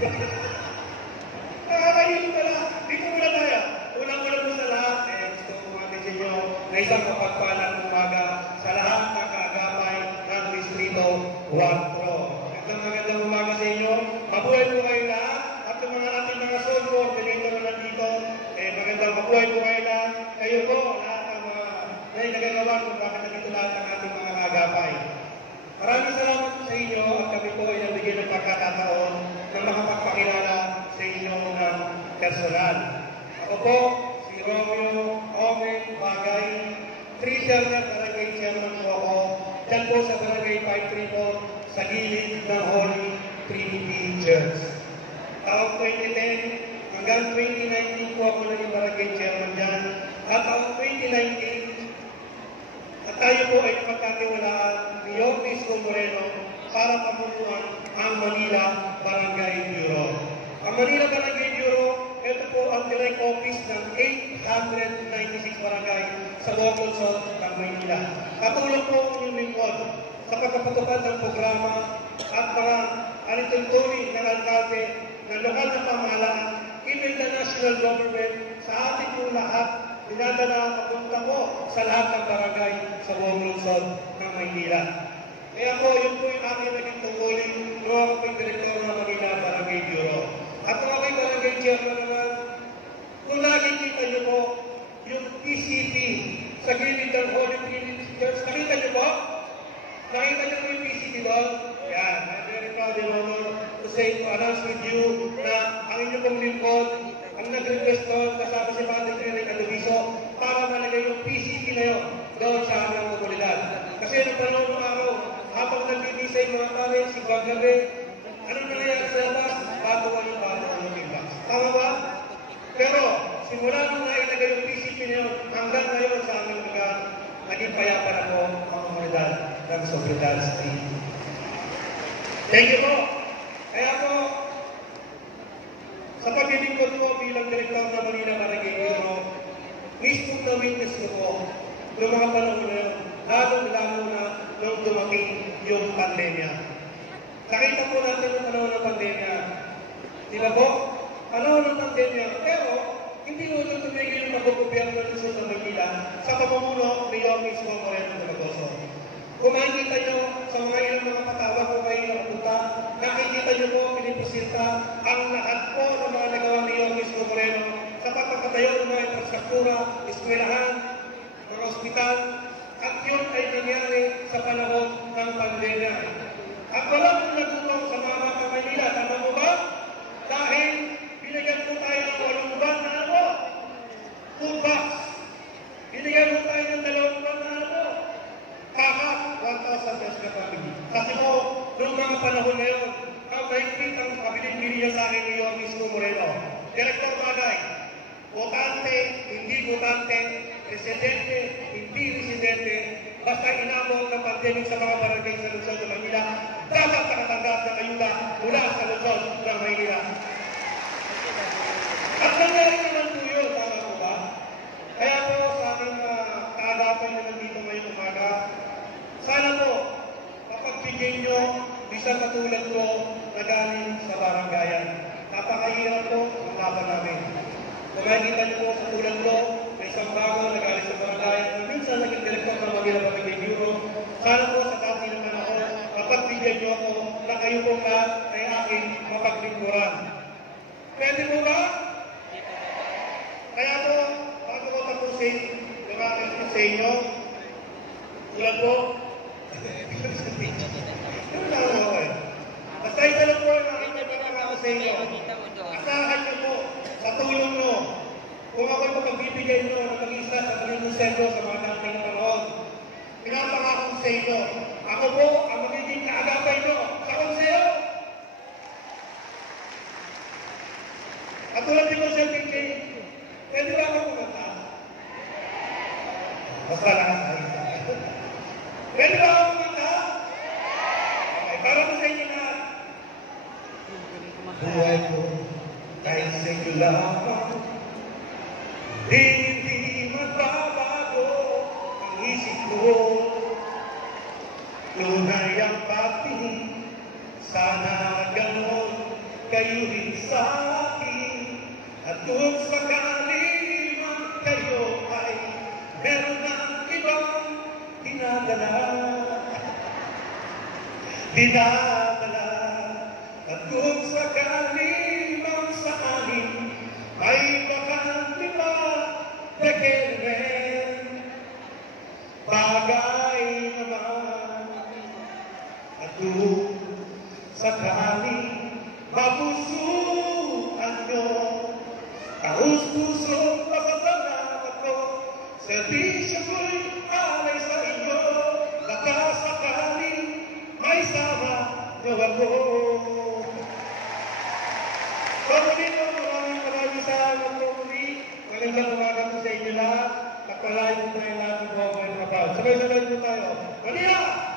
Nakakahilig pala. Dito muna tayo. Unang-una po sa lahat, gusto ko natin sa inyo na isang mapagpalang umaga sa lahat ng kaagapay ng Distrito 1 Pro. Magandang umaga sa inyo. Mabuhay po kayo lahat. At yung mga ating mga soul coordinator na nandito, magandang mabuhay po kayo lahat. Kayo po, lahat ng mga nagagawa kung bakit nandito lahat ng ating mga kaagapay. Maraming salamat po sa inyo at kami po ay nabigyan ng pagkakataon na makapagpakilala sa inyo ng personal. Ako po, si Romeo Omen Bagay, 3 na Barangay Chairman po ako, dyan po sa Barangay 534 sa gilid ng Holy Trinity Church. Taong 2010 hanggang 2019 po ako naging Barangay Chairman dyan. At taong 2019, at tayo po ay napagkatiwalaan ni Yormis Moreno para pamunuan ang Manila Barangay Bureau. Ang Manila Barangay Bureau, ito po ang direct office ng 896 barangay sa Bukol South ng Manila. Katulong po ang inyong lingkod sa pagpapatupad ng programa at mga alituntunin ng alkalde ng lokal na pamahalaan, even the national government, sa ating po lahat, dinadala papunta po sa lahat ng barangay sa buong lungsod ng Maynila. Kaya po, yun po yung aking naging tungkulin noong ako po'y direktor ng Manila Barangay Bureau. At kung ako'y barangay chairman naman, kung nakikita niyo po yung PCP sa gilid ng Holy Trinity Church, nakita niyo po? Nakita niyo po yung PCP doon? Yan, I'm very proud and honored to announce with you na ang inyong pong lingkod, ang nag-request doon, kasama si Padre Trinic Adobiso, para malagay yung PCP na yun doon sa aming komunidad. Kasi nung panahon ng araw, habang nagbibisay mga pare, si Baggabe, anong nangyayari sa labas? Bago yung iba. Tama ba? Pero, simula nung nailagay yung PCP na yun, hanggang ngayon sa aming lugar, naging payapa na po ang komunidad ng Soledad Street. Thank you po. Kaya po, sa paglilingkod po bilang direktor ng Manila Barangay Bureau, mismo na witness ko po noong mga panahon na yun, lalo na nung dumating yung pandemya. Nakita po natin yung panahon ng pandemya. Di ba po? Panahon ng pandemya. Pero, hindi mo ito tumigil yung mag-gobyerno ng Luzon ng Manila sa pamumuno ni Yormis Moreno de Magoso. Kung makikita nyo sa mga ilang mga patawag kung kayo nakapunta, nakikita nyo po, pinipresenta ang lahat po ng mga nagawa ni Yormis Moreno sa pagpapatayo ng mga infrastruktura, eskwelahan, mga ospital, at yun ay nangyari sa panahon ng pandemya. At walang nagutong sa mga Manila, tama mo ba? Dahil binigyan po tayo ng 8 buwan na ano? Food box. Binigyan po tayo ng 2 buwan na ano? Kaka, 1,000 pesos na pamilya. Kasi po, noong mga panahon na yun, ang mahigpit ang pabiling-bili niya sa akin ni Yormis Moreno. Direktor Bagay, botante, hindi botante, residente, hindi residente, basta inabot ng pandemic sa mga barangay sa Luzon ng Manila, dapat nakatanggap ng ayuda mula sa Luzon ng Manila. At nangyari naman po yun, tama po ba? Kaya po sa aking kaagapan na nandito ngayong umaga, sana po, mapagbigyan nyo, isang katulad ko na galing sa barangayan. Napakahirap po ang laban namin. Kung makikita nyo po sa tulad ko, may isang bago na galing sa barangayan na minsan naging direktor ng Manila Barangay Bureau. Sana po sa dati naman ako, mapagbigyan nyo ako na kayo po lahat ay aking mapaglingkuran. Pwede po ba? Kaya po, bago ko tapusin, lumakit ko sa inyo, tulad po, basta isa lang po yung aking nagpapakako sa inyo. Asahan nyo po sa tulong nyo. Kung ako'y pagbibigay nyo ng mag-isa sa magiging sentro sa mga dating panahon, pinapakako sa inyo. Ako po ang magiging kaagapay nyo sa konseyo. At tulad din mo sa PK, pwede ba ako kumanta? Basta lang. Pwede ba ako kumanta? Okay, para mo sa inyo na buhay ko kahit sa inyo lamang, hindi magbabago ang isip ko. Tunay ang pagtingin, sana ganon kayo rin sa akin. At kung sakali man kayo ay meron ng ibang dinadala, at kung sakali man sa amin ay bakante pa dekelmen, bagay naman. At kung sakali mapusuan nyo, taus-puso pasasalamat ko, servisyo ko'y alay sa inyo, baka sakali may sama nyo ako. Pagulito, maraming salamat po muli. Magandang umaga po sa inyo lahat. At palayo po tayo lahat ng buong mga kapal. Sabay-sabay po tayo. Manila!